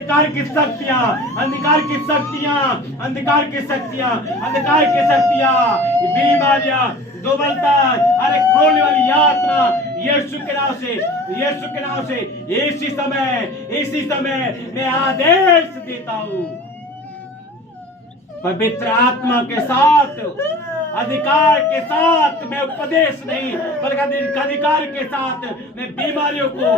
अंधकार की शक्तियां, अंधकार की शक्तियां, अंधकार की शक्तियां, अंधकार की शक्तियां, बीमारियां, दुर्बलता, अरे रोने वाली आत्मा, यीशु के नाम से, यीशु के नाम से, इसी समय मैं आदेश देता हूं पवित्र आत्मा के साथ, अधिकार के साथ, मैं उपदेश नहीं बल्कि अधिकार के साथ मैं बीमारियों को,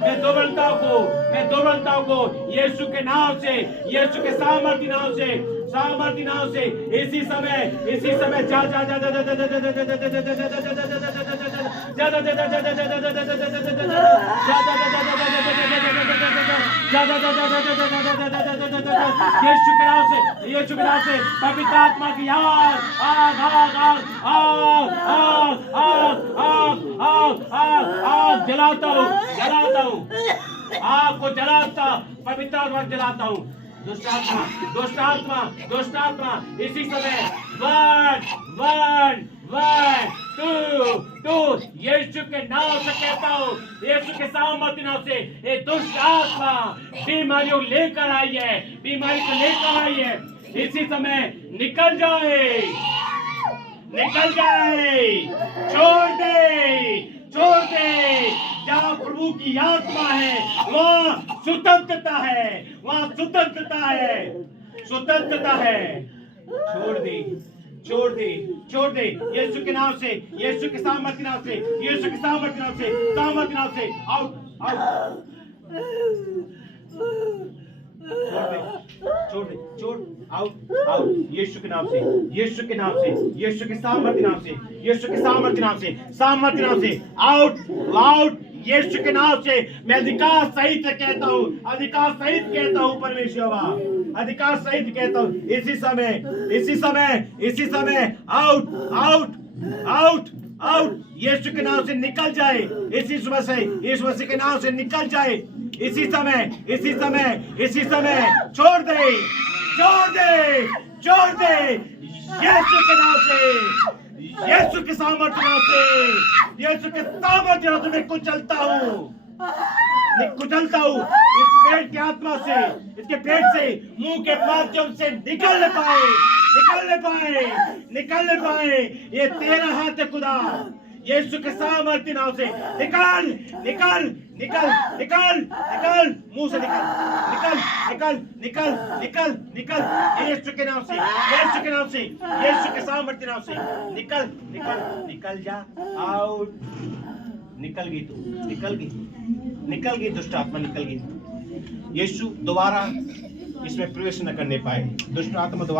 मैं दुर्बलताओं को यीशु के नाम से, यीशु के सामर्थ्य नाम से इसी समय जा यीशु के नाम से पवित्र आत्मा की आग आग आग आग आग आग आग जलाता हूँ आग को जलाता, पवित्र आत्मा जलाता हूँ। दुष्ट आत्मा इसी समय 1 2 यीशु के नाम से कहता हूँ, यीशु के सामर्थ्य नाम से ये दुष्ट आत्मा बीमारियों लेकर आई है, बीमारी को लेकर आई है, इसी समय निकल जाए, छोड़ दे। जहाँ प्रभु की आत्मा है वहाँ स्वतंत्रता है, छोड़ दे यीशु के नाम से, यीशु के सामर्थ्य नाम से आउट छोड़ आउट यीशु के नाम से, यीशु के सामर्थ्य नाम से आउट यीशु के नाम से। मैं अधिकार सहित कहता हूँ परमेश्वर, अधिकार सहित कहता हूँ इसी समय आउट यीशु के नाम से निकल जाए, यीशु मसीह के नाम से निकल जाए, इसी समय छोड़ दे यीशु के नाम से, यीशु के सामर्थ्य नाम से मैं कुचलता हूँ इस पेट की आत्मा से, इसके पेट से मुंह के माध्यम से निकल पाए ये तेरा हाथ है खुदा, यीशु के सामर्थ्य नाम से निकल मुंह से निकल यीशु के नाम से, यीशु के सामर्थ्य नाम से निकल जा आउट। निकल गई दुष्ट आत्मा, निकल गई। यीशु दोबारा इसमें प्रवेश न करने पाए, दुष्ट आत्मा दोबारा